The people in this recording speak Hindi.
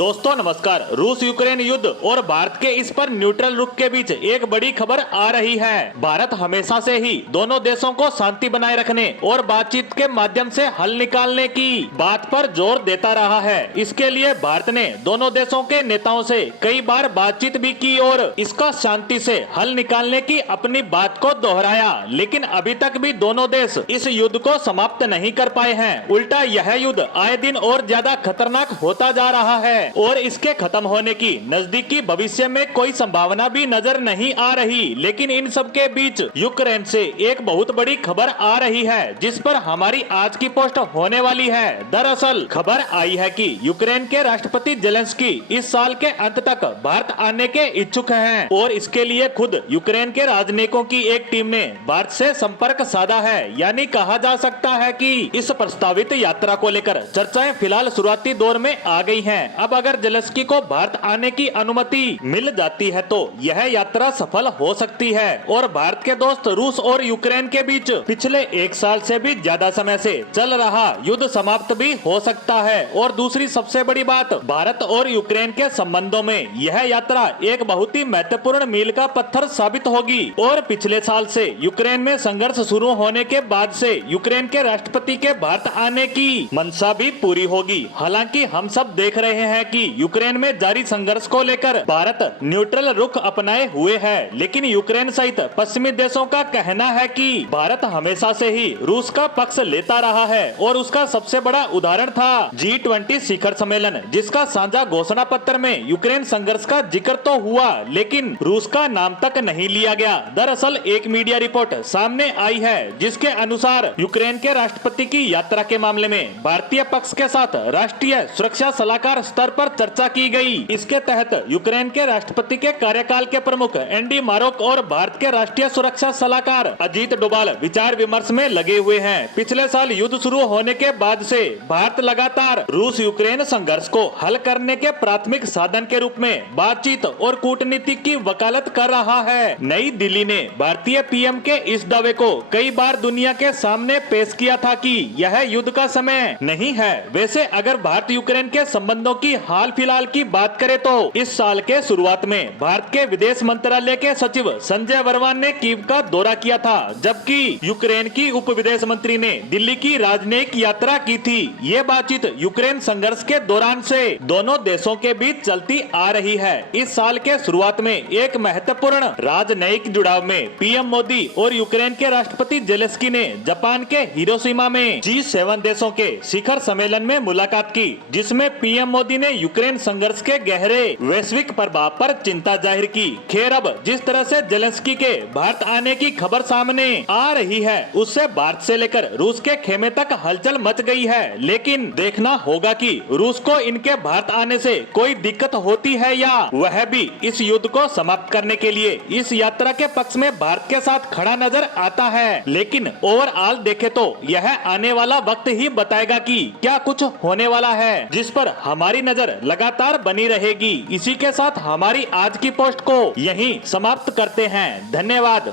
दोस्तों नमस्कार। रूस यूक्रेन युद्ध और भारत के इस पर न्यूट्रल रुख के बीच एक बड़ी खबर आ रही है। भारत हमेशा से ही दोनों देशों को शांति बनाए रखने और बातचीत के माध्यम से हल निकालने की बात पर जोर देता रहा है। इसके लिए भारत ने दोनों देशों के नेताओं से कई बार बातचीत भी की और इसका शांति से हल निकालने की अपनी बात को दोहराया, लेकिन अभी तक भी दोनों देश इस युद्ध को समाप्त नहीं कर पाए हैं। उल्टा यह युद्ध आए दिन और ज्यादा खतरनाक होता जा रहा है और इसके खत्म होने की नजदीकी भविष्य में कोई संभावना भी नजर नहीं आ रही। लेकिन इन सब के बीच यूक्रेन से एक बहुत बड़ी खबर आ रही है, जिस पर हमारी आज की पोस्ट होने वाली है। दरअसल खबर आई है कि यूक्रेन के राष्ट्रपति जेलेंस्की इस साल के अंत तक भारत आने के इच्छुक हैं और इसके लिए खुद यूक्रेन के राजनयिकों की एक टीम ने भारत से संपर्क साधा है। यानी कहा जा सकता है कि इस प्रस्तावित यात्रा को लेकर चर्चाएं फिलहाल शुरुआती दौर में आ गई हैं। अब अगर जेलेंस्की को भारत आने की अनुमति मिल जाती है तो यह यात्रा सफल हो सकती है और भारत के दोस्त रूस और यूक्रेन के बीच पिछले एक साल से भी ज्यादा समय से चल रहा युद्ध समाप्त भी हो सकता है। और दूसरी सबसे बड़ी बात, भारत और यूक्रेन के संबंधों में यह यात्रा एक बहुत ही महत्वपूर्ण मील का पत्थर साबित होगी। और पिछले साल से यूक्रेन में संघर्ष शुरू होने के बाद से यूक्रेन के राष्ट्रपति के भारत आने की मंशा भी पूरी होगी। हालांकि हम सब देख रहे हैं कि यूक्रेन में जारी संघर्ष को लेकर भारत न्यूट्रल रुख अपनाए हुए है, लेकिन यूक्रेन सहित पश्चिमी देशों का कहना है कि भारत हमेशा से ही रूस का पक्ष लेता रहा है और उसका सबसे बड़ा उदाहरण था G20 शिखर सम्मेलन, जिसका साझा घोषणा पत्र में यूक्रेन संघर्ष का जिक्र तो हुआ लेकिन रूस का नाम तक नहीं लिया गया। दरअसल एक मीडिया रिपोर्ट सामने आई है जिसके अनुसार यूक्रेन के राष्ट्रपति की यात्रा के मामले में भारतीय पक्ष के साथ राष्ट्रीय सुरक्षा सलाहकार स्तर पर चर्चा की गई। इसके तहत यूक्रेन के राष्ट्रपति के कार्यकाल के प्रमुख एंडी मारोक और भारत के राष्ट्रीय सुरक्षा सलाहकार अजीत डोभाल विचार विमर्श में लगे हुए हैं। पिछले साल युद्ध शुरू होने के बाद से भारत लगातार रूस यूक्रेन संघर्ष को हल करने के प्राथमिक साधन के रूप में बातचीत और कूटनीति की वकालत कर रहा है। नई दिल्ली ने भारतीय पीएम के इस दावे को कई बार दुनिया के सामने पेश किया था कि यह युद्ध का समय नहीं है। वैसे अगर भारत यूक्रेन के संबंधों की हाल फिलहाल की बात करें तो इस साल के शुरुआत में भारत के विदेश मंत्रालय के सचिव संजय वर्मा ने कीव का दौरा किया था, जबकि यूक्रेन की उप विदेश मंत्री ने दिल्ली की राजनयिक यात्रा की थी। ये बातचीत यूक्रेन संघर्ष के दौरान से दोनों देशों के बीच चलती आ रही है। इस साल के शुरुआत में एक महत्वपूर्ण राजनयिक जुड़ाव में पीएम मोदी और यूक्रेन के राष्ट्रपति जेलेंस्की ने जापान के हिरोशिमा में G7 देशों के शिखर सम्मेलन में मुलाकात की, जिसमें पीएम मोदी ने यूक्रेन संघर्ष के गहरे वैश्विक प्रभाव पर चिंता जाहिर की। खैर अब जिस तरह से जेलेंस्की के भारत आने की खबर सामने आ रही है उससे भारत से लेकर रूस के खेमे तक हलचल मच गई है, लेकिन देखना होगा कि रूस को इनके भारत आने से कोई दिक्कत होती है या वह भी इस युद्ध को समाप्त करने के लिए इस यात्रा के पक्ष में भारत के साथ खड़ा नजर आता है। लेकिन ओवरऑल देखे तो यह आने वाला वक्त ही बताएगा कि क्या कुछ होने वाला है, जिस पर हमारी नजर लगातार बनी रहेगी। इसी के साथ हमारी आज की पोस्ट को यहीं समाप्त करते हैं। धन्यवाद।